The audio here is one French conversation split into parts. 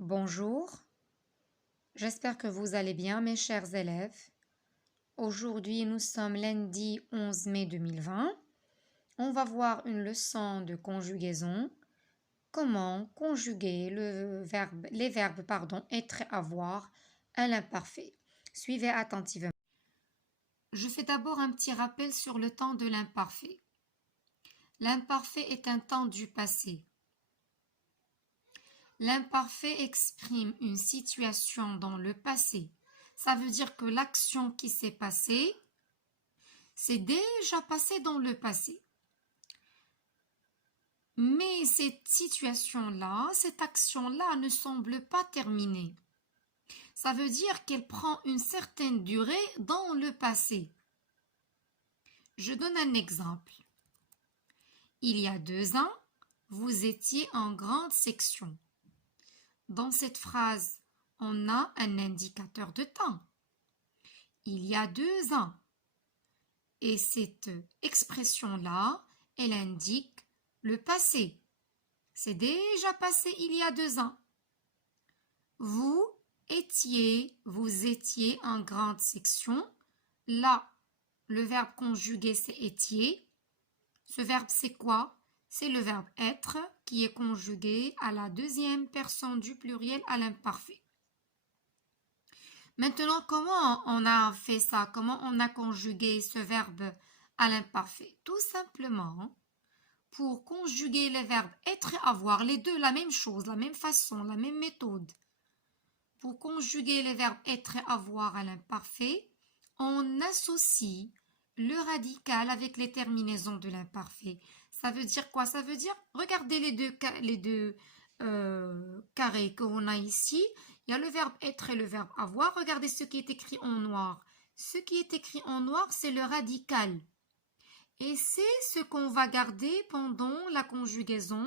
Bonjour, j'espère que vous allez bien mes chers élèves. Aujourd'hui nous sommes lundi 11 mai 2020. On va voir une leçon de conjugaison. Comment conjuguer les verbes être et avoir à l'imparfait. Suivez attentivement. Je fais d'abord un petit rappel sur le temps de l'imparfait. L'imparfait est un temps du passé. L'imparfait exprime une situation dans le passé. Ça veut dire que l'action qui s'est passée, c'est déjà passé dans le passé. Mais cette situation-là, cette action-là ne semble pas terminée. Ça veut dire qu'elle prend une certaine durée dans le passé. Je donne un exemple. Il y a 2 ans, vous étiez en grande section. Dans cette phrase, on a un indicateur de temps. Il y a 2 ans. Et cette expression-là, elle indique le passé. C'est déjà passé il y a 2 ans. Vous étiez en grande section. Là, le verbe conjugué, c'est étiez. Ce verbe, c'est quoi? C'est le verbe être qui est conjugué à la deuxième personne du pluriel à l'imparfait. Maintenant, comment on a fait ça? Comment on a conjugué ce verbe à l'imparfait? Tout simplement, pour conjuguer les verbes être et avoir, les deux la même chose, la même façon, la même méthode. Pour conjuguer les verbes être et avoir à l'imparfait, on associe le radical avec les terminaisons de l'imparfait. Ça veut dire quoi? Ça veut dire, regardez les deux carrés qu'on a ici. Il y a le verbe être et le verbe avoir. Regardez ce qui est écrit en noir. Ce qui est écrit en noir, c'est le radical. Et c'est ce qu'on va garder pendant la conjugaison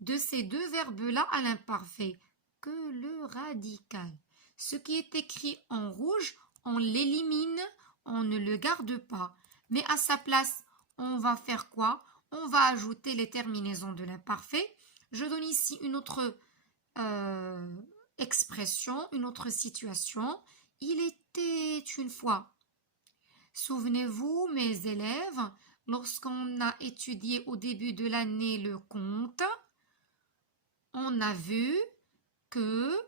de ces deux verbes-là à l'imparfait. Que le radical. Ce qui est écrit en rouge, on l'élimine, on ne le garde pas. Mais à sa place, on va faire quoi? On va ajouter les terminaisons de l'imparfait. Je donne ici une autre expression, une autre situation. Il était une fois. Souvenez-vous, mes élèves, lorsqu'on a étudié au début de l'année le conte, on a vu que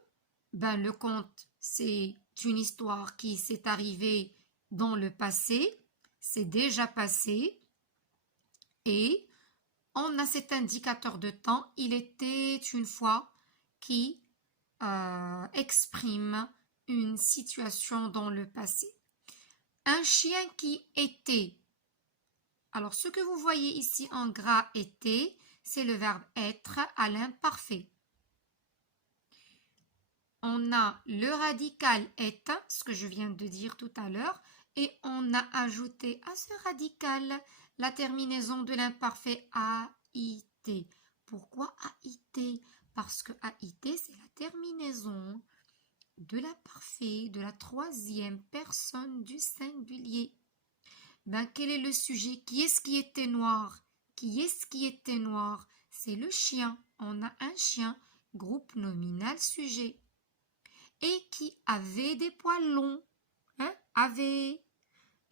le conte, c'est une histoire qui s'est arrivée dans le passé, c'est déjà passé, et on a cet indicateur de temps, il était une fois, qui exprime une situation dans le passé. Un chien qui était. Alors, ce que vous voyez ici en gras était, c'est le verbe être à l'imparfait. On a le radical est, ce que je viens de dire tout à l'heure, et on a ajouté à ce radical la terminaison de l'imparfait AIT. Pourquoi AIT? Parce que AIT, c'est la terminaison de l'imparfait de la troisième personne du singulier. Quel est le sujet? Qui est-ce qui était noir? Qui est-ce qui était noir? C'est le chien. On a un chien, groupe nominal sujet. Et qui avait des poils longs. Avait.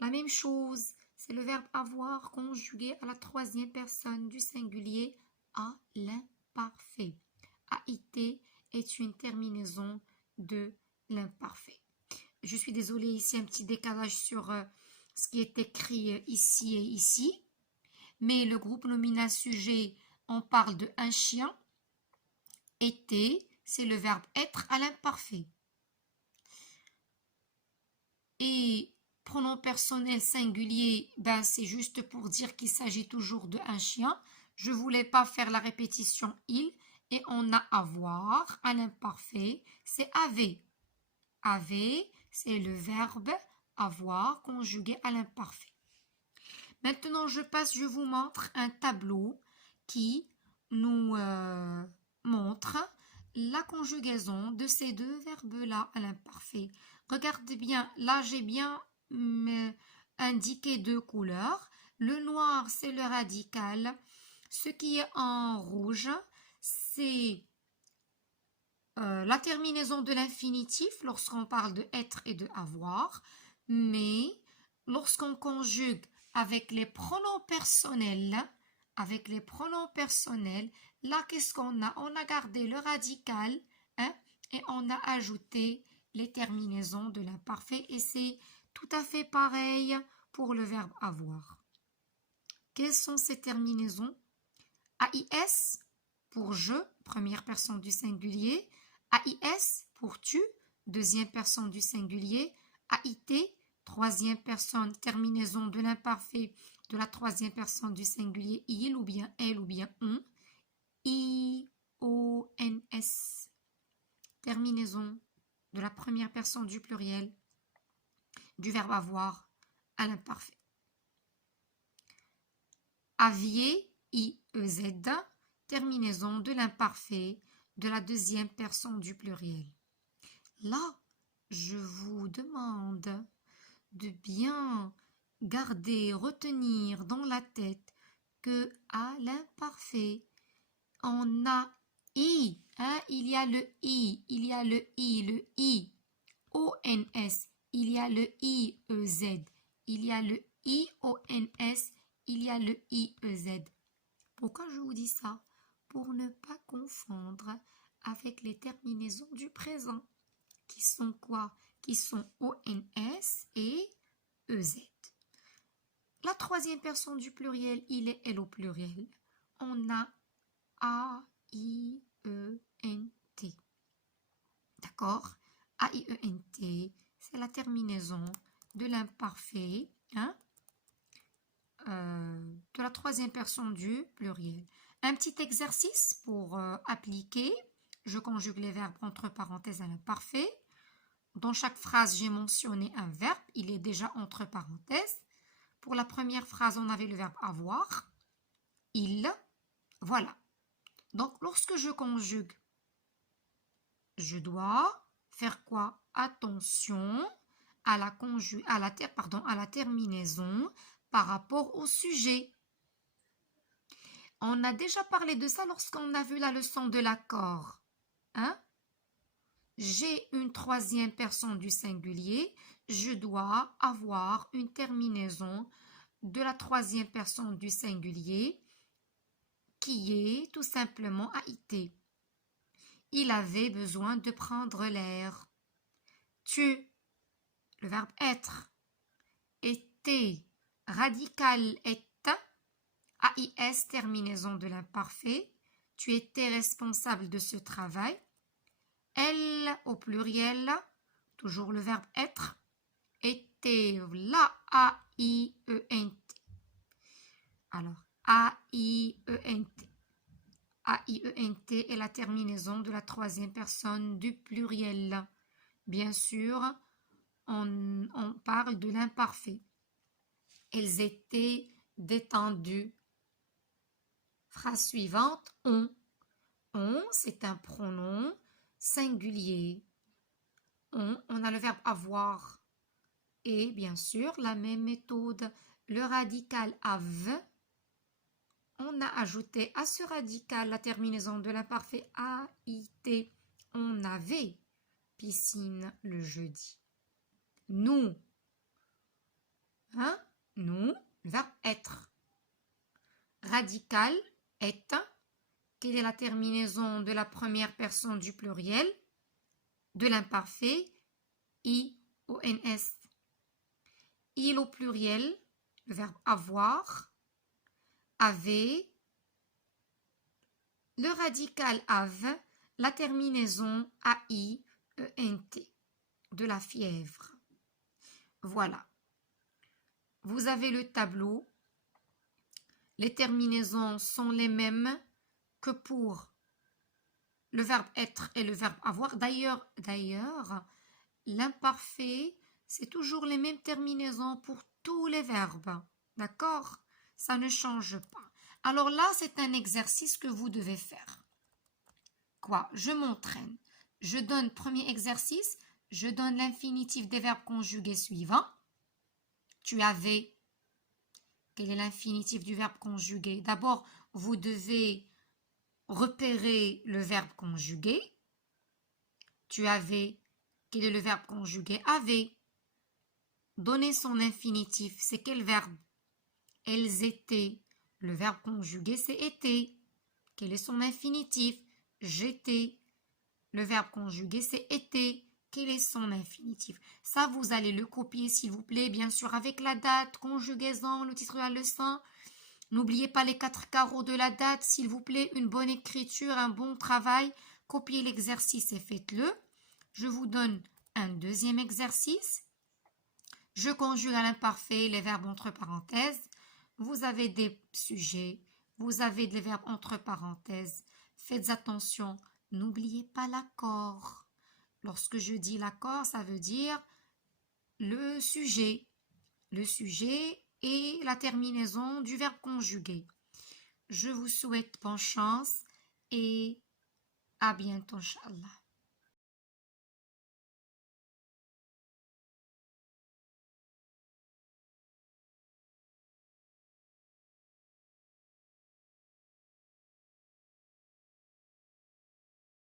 La même chose. C'est le verbe avoir conjugué à la troisième personne du singulier à l'imparfait. AIT est une terminaison de l'imparfait. Je suis désolée, ici un petit décalage sur ce qui est écrit ici et ici. Mais le groupe nominal sujet, on parle de un chien. Était, c'est le verbe être à l'imparfait. Et pronom personnel singulier, c'est juste pour dire qu'il s'agit toujours de un chien. Je ne voulais pas faire la répétition il. Et on a avoir à l'imparfait, c'est avait. Avait, c'est le verbe avoir conjugué à l'imparfait. Maintenant, je vous montre un tableau qui nous montre la conjugaison de ces deux verbes-là à l'imparfait. Regardez bien, là j'ai bien indiqué deux couleurs. Le noir, c'est le radical. Ce qui est en rouge, c'est la terminaison de l'infinitif lorsqu'on parle de être et de avoir, mais lorsqu'on conjugue avec les pronoms personnels, là, qu'est-ce qu'on a? On a gardé le radical, hein, et on a ajouté les terminaisons de l'imparfait, et c'est tout à fait pareil pour le verbe avoir. Quelles sont ces terminaisons? AIS pour je, première personne du singulier, AIS pour tu, deuxième personne du singulier, AIT, troisième personne, terminaison de l'imparfait de la troisième personne du singulier, il ou bien elle ou bien on, IONS, terminaison de la première personne du pluriel du verbe avoir à l'imparfait. Aviez, IEZ, terminaison de l'imparfait de la deuxième personne du pluriel. Là, je vous demande de bien garder, retenir dans la tête que à l'imparfait, on a I, hein, il y a le I, il y a le I, ONS, il y a le IEZ, il y a le IONS, il y a le IEZ. Pourquoi je vous dis ça? Pour ne pas confondre avec les terminaisons du présent, qui sont quoi? Qui sont ONS et EZ. La troisième personne du pluriel, il est elle au pluriel. On a A, I, E, N, T. D'accord? A, I, E, N, T, c'est la terminaison de l'imparfait, hein, de la troisième personne du pluriel. Un petit exercice pour appliquer. Je conjugue les verbes entre parenthèses à l'imparfait. Dans chaque phrase, j'ai mentionné un verbe. Il est déjà entre parenthèses. Pour la première phrase, on avait le verbe avoir. Il. Voilà. Donc, lorsque je conjugue, je dois faire quoi? Attention à la terminaison par rapport au sujet. On a déjà parlé de ça lorsqu'on a vu la leçon de l'accord. Hein? J'ai une troisième personne du singulier. Je dois avoir une terminaison de la troisième personne du singulier qui est tout simplement AIT. Il avait besoin de prendre l'air. Tu, le verbe être, était, radical est, AIS, terminaison de l'imparfait. Tu étais responsable de ce travail. Elle, au pluriel, toujours le verbe être, était la A-I-E-N-T. Alors, A-I-E-N-T. A-I-E-N-T est la terminaison de la troisième personne du pluriel. Bien sûr, on parle de l'imparfait. Elles étaient détendues. Phrase suivante, on. On, c'est un pronom singulier. On a le verbe avoir. Et bien sûr, la même méthode, le radical have. On a ajouté à ce radical la terminaison de l'imparfait AIT. On avait piscine le jeudi. Nous. Hein? Nous, le verbe être. Radical, est. Quelle est la terminaison de la première personne du pluriel? De l'imparfait, I-O-N-S. Il au pluriel, le verbe avoir. Avait. Le radical have, la terminaison A-I-E-N-T. De la fièvre. Voilà. Vous avez le tableau. Les terminaisons sont les mêmes que pour le verbe être et le verbe avoir. D'ailleurs, l'imparfait, c'est toujours les mêmes terminaisons pour tous les verbes. D'accord? Ça ne change pas. Alors là, c'est un exercice que vous devez faire. Quoi? Je m'entraîne. Je donne, premier exercice, je donne l'infinitif des verbes conjugués suivants. Tu avais. Quel est l'infinitif du verbe conjugué? D'abord, vous devez repérer le verbe conjugué. Tu avais. Quel est le verbe conjugué? Avait. Donner son infinitif, c'est quel verbe? Elles étaient. Le verbe conjugué, c'est été. Quel est son infinitif? J'étais. Le verbe conjugué, c'est été. Quel est son infinitif? Ça, vous allez le copier, s'il vous plaît, bien sûr, avec la date, conjugaison, le titre de la leçon. N'oubliez pas les 4 carreaux de la date, s'il vous plaît, une bonne écriture, un bon travail. Copiez l'exercice et faites-le. Je vous donne un deuxième exercice. Je conjugue à l'imparfait les verbes entre parenthèses. Vous avez des sujets, vous avez des verbes entre parenthèses. Faites attention, n'oubliez pas l'accord. Lorsque je dis l'accord, ça veut dire le sujet. Le sujet et la terminaison du verbe conjugué. Je vous souhaite bonne chance et à bientôt, Inch'Allah.